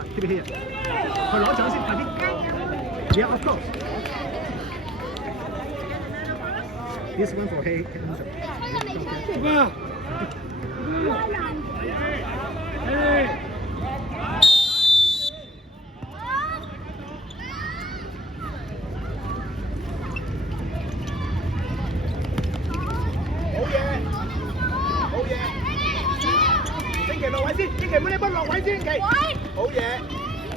Yeah, keep it here. 佢攞獎先，快啲。Yeah, of course. This one for Hey. Wow. Hey. 千祈唔好你幫落位先，千祈。好嘢，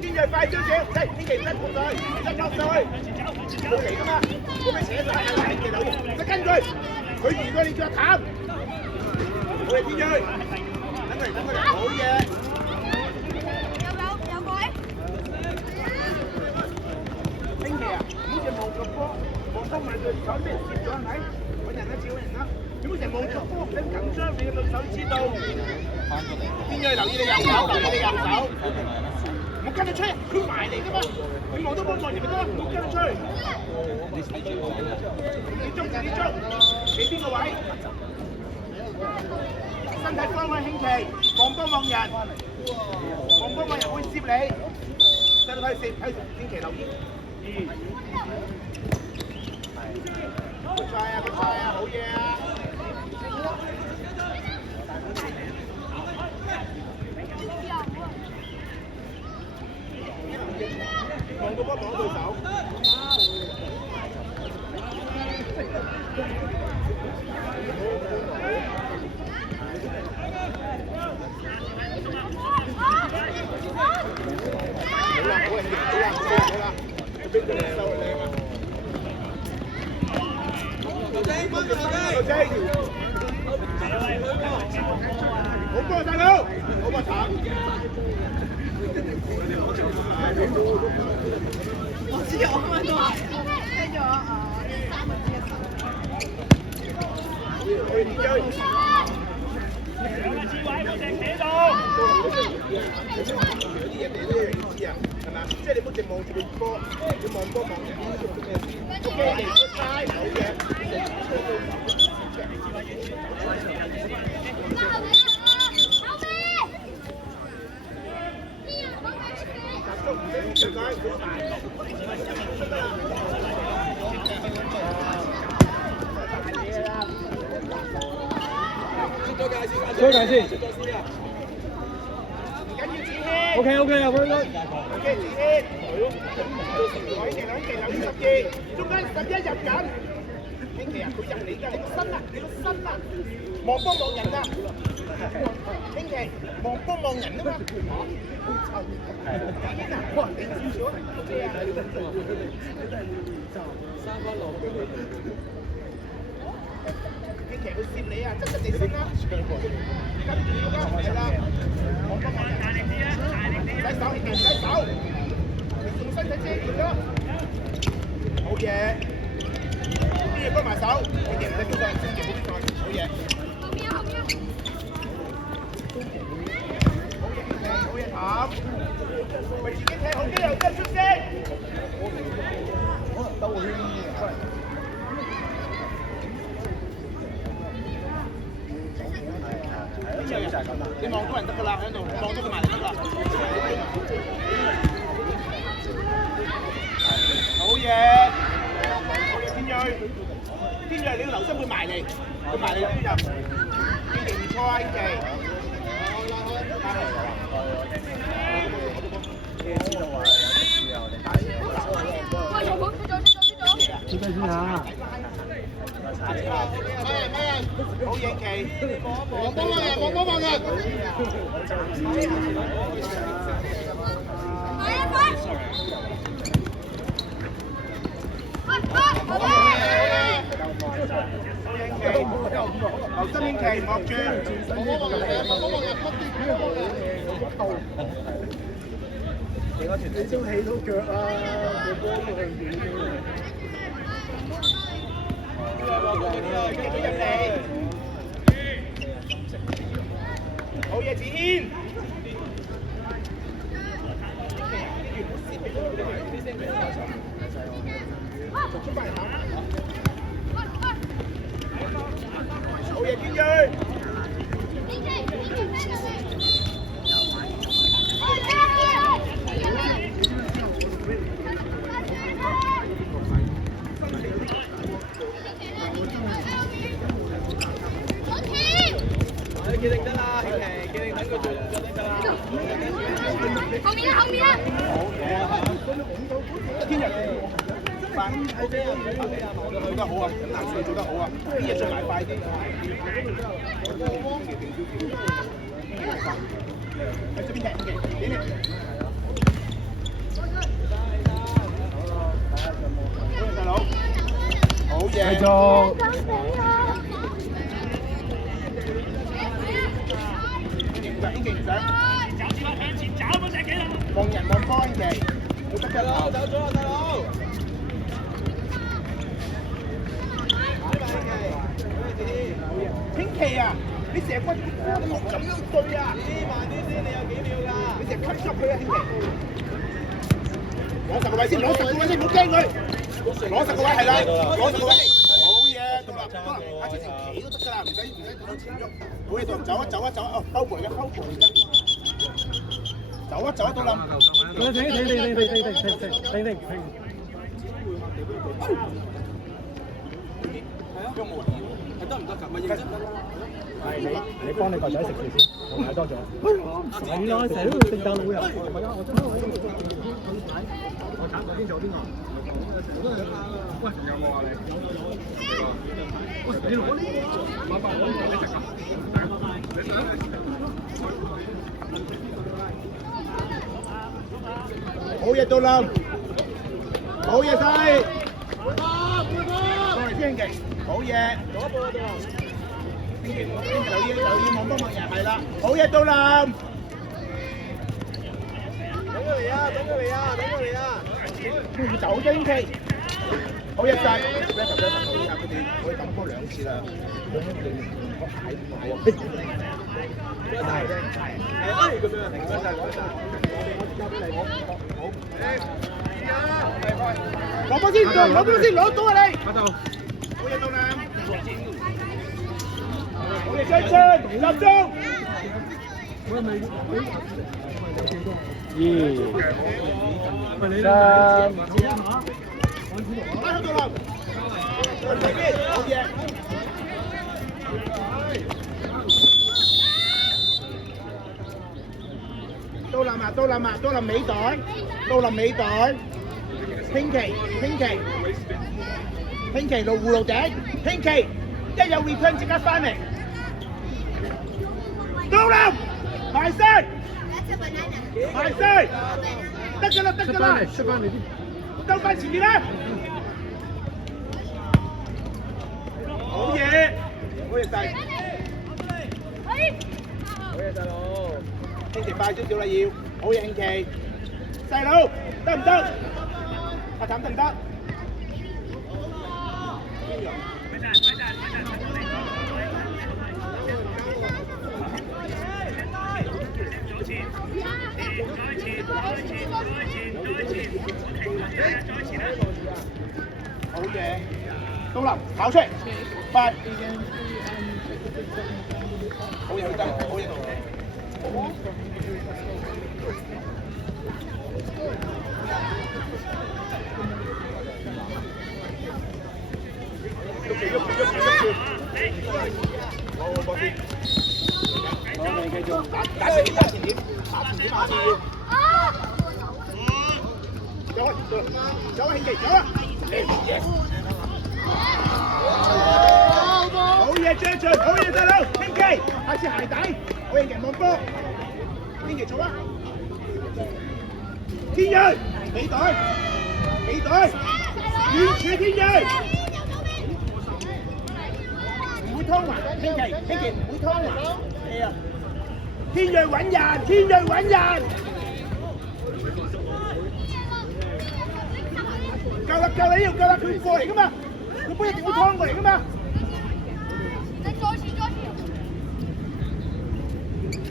邊鋭快少少，係千祈唔得過水，唔得過水，冇嚟噶嘛，冇俾扯晒啊！千祈留意，唔得跟佢，佢如果你腳淡，好嘢，邊鋭，等佢嚟，好嘢。有位。千祈啊，唔好淨望個波，望波埋對手俾人攝咗係咪？揾人啦，照人啦。如果成日望住波唔使緊張，你嘅對手知道。邊個留意你右手，留意你右手，唔好跟佢出，佢埋嚟㗎嘛，佢望都幫望住咪得咯，唔好跟佢出。你捉，企邊個位？身體方向輕騎，望波望人，望波望人會接你，得睇線，睇輕騎留意。good try 啊，好嘢啊！望到波擋對手。好啦，邊個嚟收靚啊？好波大佬，好波慘。我知我咁樣都係，跟住我3個字嘅兩個智慧冇隻企度。有啲嘢你都要知啊，係嘛？即係你唔好淨望住個波，你望波望人，做咩嚟？嘥好嘅。推介先。OK 啊，輝哥。OK， 子軒。兩期12，中間11入緊。興奇啊，佢入你㗎，你個身啊，望波望人啊。興奇，望波望人啊嘛。哇，你少少啊？3分落。興奇佢攝你啊，真地升啊！跟住要啦，係啦。望波望人，大力啲啊！唔使手，唔使手，你用身體遮住咯。好嘢！啲嘢幫埋手，興奇唔使邊個，興奇冇邊個，好嘢。好嘢談，為自己踢好機又真出聲。可能兜個圈出嚟。你望到人得㗎啦，喺度望到佢埋嚟得啦。好嘢，天鋭，你要留心佢埋嚟，佢埋嚟都入。天鋭唔錯啊，天鋭。知唔知啊？好影期，望波望人。留心影期，望住。你都起到腳啊！個波都去遠嘅。好嘢，子軒。好嘢，天鋭。後面啊，後面啊！天日快，OK 啊，做得好啊，咁難算做得好啊，啲嘢做埋快啲。喺這邊踢，點你？大佬，好嘢。繼續。勁上，向前找嗰隻幾多？望人望波嘅，冇得嘅。走咗啦，大佬。天琪啊，你成個你冇咁樣對啊！慢啲先，你有幾秒㗎？你成吸濕佢啊，天琪！攞10個位先，攞10個位先，唔好驚佢。攞10個位係啦，攞10個位。好嘢，獨立，下次成企都得㗎啦，唔使向前喐。好嘢，獨立，走啊，哦，收回嘅，收回嘅。走啊，獨立。停。有冇啊？得唔得㗎？咪認真得啦。係你幫你個仔食住先，我買多咗。係啦，成日都聖誕老人。我真係我揀邊做邊個？喂，有冇啊你？喂，你攞呢個？買飯我你食啊？你食。好嘢，杜林！好嘢細！過嚟天勁！好嘢！天勁留意望多望人係啦！好嘢，杜林！等佢嚟啊！走天氣！好嘢細！好嘢，佢哋可以等多2次啦。攞波先，攞到啊你！好嘢到啦！好嘢，追進，集中。2、3。拉到啦！好嘢！到林尾袋，拼奇路葫蘆頂，拼奇一有 return 即刻翻嚟，到林埋身，得㗎啦，出翻嚟啲，兜翻前面啦，好嘢細，細佬，拼奇快少少啦要，好嘢拼奇，細佬得唔得？阿譚得唔得？好嘅，東林跑出嚟，快！好嘢，好嘢，攞波先，繼續打前點，下次要。走啊，興記，走啊！好嘢，張俊，好嘢，細佬，興記，下次鞋底，好嘢，人望波，興記做啊！天睿，尾袋，遠處天睿，唔會拖埋，興記唔會拖埋，係啊！天睿揾人。夠啦，佢過嚟噶嘛，佢杯一定會劏過嚟噶嘛。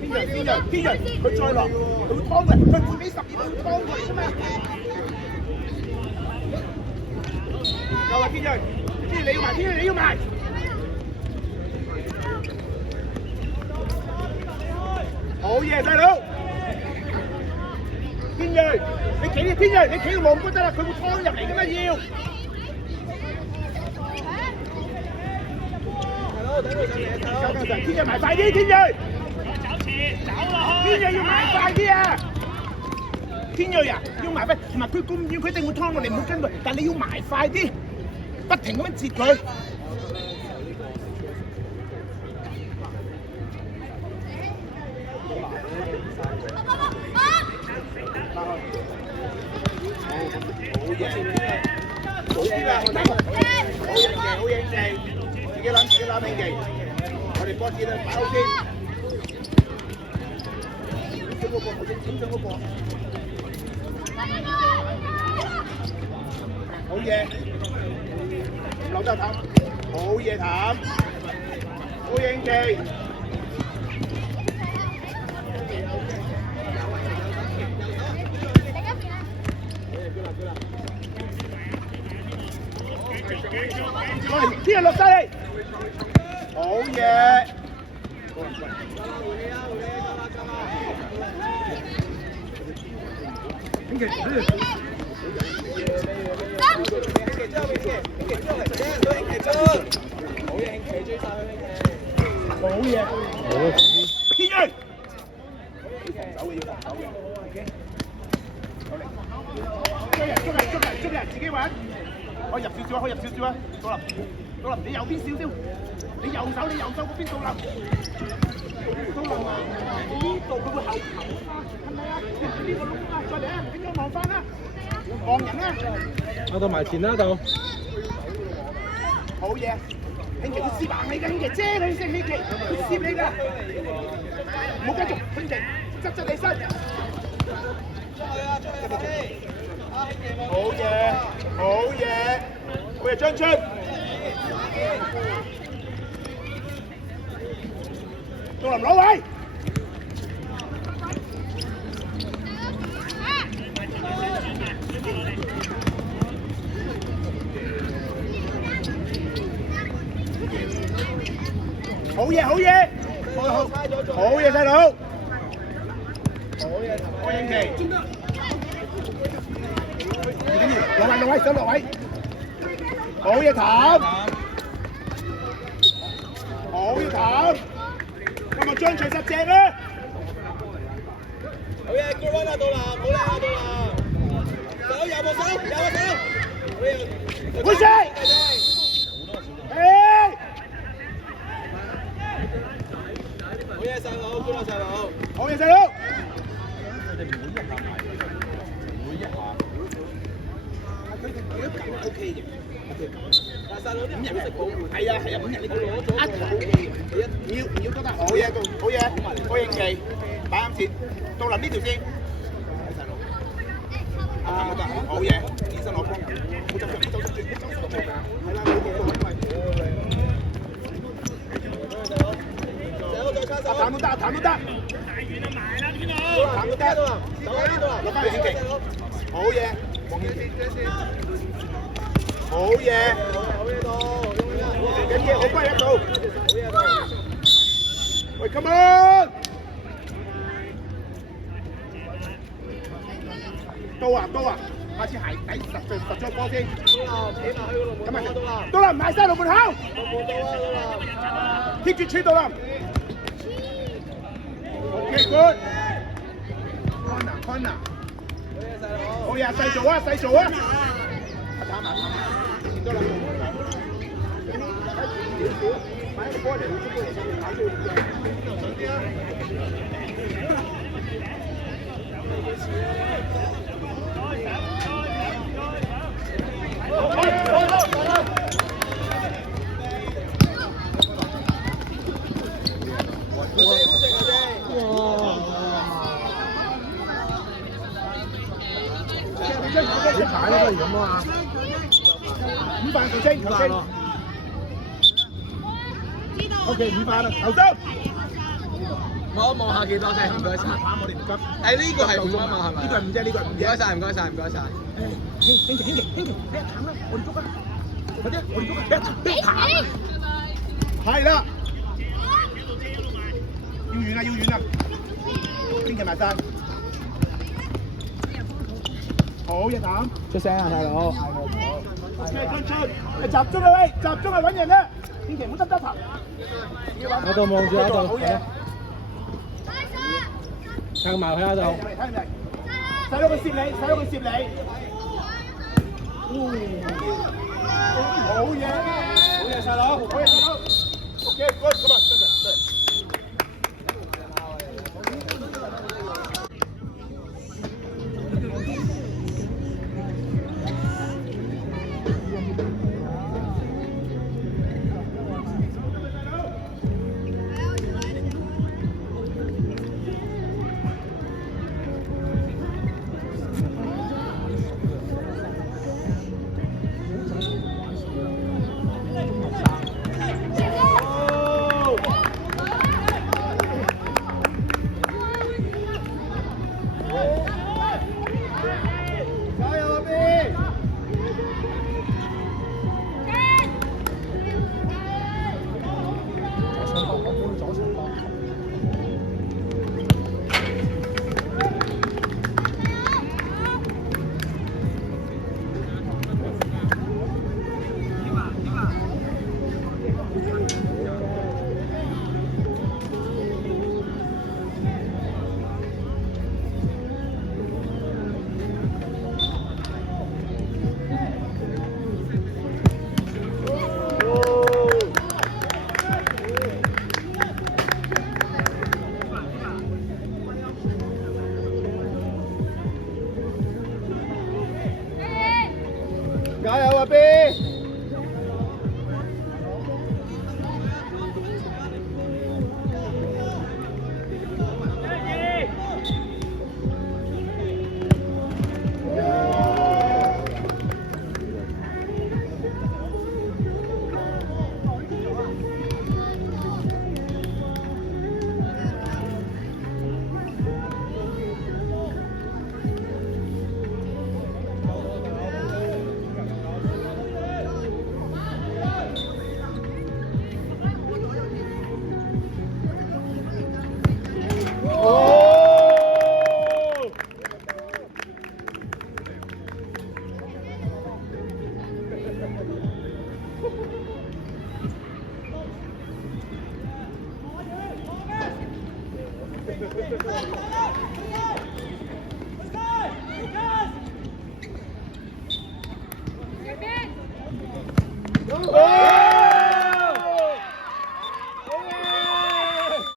天睿，佢再落，佢會劏嘅，佢會俾12分劏過嚟噶嘛。夠啦，天睿你要埋。好嘢，細佬。天睿，你企到望波得啦，佢會劏入嚟噶嘛要。天睿埋快啲，天睿。天睿要埋快啲啊！天睿啊，要埋快，同埋佢咁遠，佢一定會拖我哋，唔好跟佢。但係你要埋快啲，不停咁樣截佢。好啲啦，好應技，好應技，自己諗應技。我哋波子咧擺好先，整嗰個，整嗰個，好嘢，留得淡，好嘢淡，好應技。啲人落晒嚟，好嘢！好嘢！天睿，防守嘅要防守嘅 ，OK。捉人，自己玩。可以入少少啊，可以入少少啊，杜林，你右邊少少，你右手嗰邊杜林啊，呢度佢會後頭啊，係咪啊？呢個窿啊，再嚟啊，應該望翻啦，望人啊，我到埋前啦度，好嘢，興奇佢攝硬你㗎，興奇遮你先，興奇佢攝你㗎，唔好繼續，興奇執你身，好嘢，好嘢，張春，杜林攞位，好嘢，好嘢，細佬，好英奇。唔緊要，落位，手落位，好嘢譚，好嘢譚，今日張隨實正啊！好嘢 ，good run 啊，杜林，好叻啊，杜林，手，好嘢，會射，好嘢，細佬，good 啊，細佬，好嘢，細佬。O K 嘅，但係細佬啲5人食保護，係啊，5人你攞咗一球，唔要都得，好嘢，好應技，擺啱線，杜林呢條線，細佬，啱得，好嘢，起身攞波，好走係啦，譚都得，譚都得，落翻嚟應技，好嘢，黃應技。好嘢，緊嘢，好乖一度。喂 ，come on！ 到啊！下次鞋底實咗波先。咁啊，到啦，唔係西路門口。貼住柱到啦。OK good。Corner。好嘢，細做啊！打埋，前多兩步，買一個波嚟，好波嚟，搞到上啲啊！你踩啦，不如咁啊！五飯球星，OK， 5飯啦，球星。望下幾多啫，唔該晒。我哋唔急。誒呢個係5啊嘛，係咪？呢個係5啫，呢個係5啫。唔該晒。興奇，俾一橙啦，我哋捉啊！快啲，我哋捉啊！俾一橙。係啦。要遠啊！興奇埋晒。好嘢膽，出聲啊，大佬！集中啊喂，集中啊揾人啦！千祈唔好執頭。喺度望住喺度，好嘢。撐埋佢喺度。睇唔睇？細佬佢攝你，細佬佢攝你。好嘢，好嘢細佬，好嘢細佬。OK， good， 咁啊，真係對。加油啊 B！ Oh!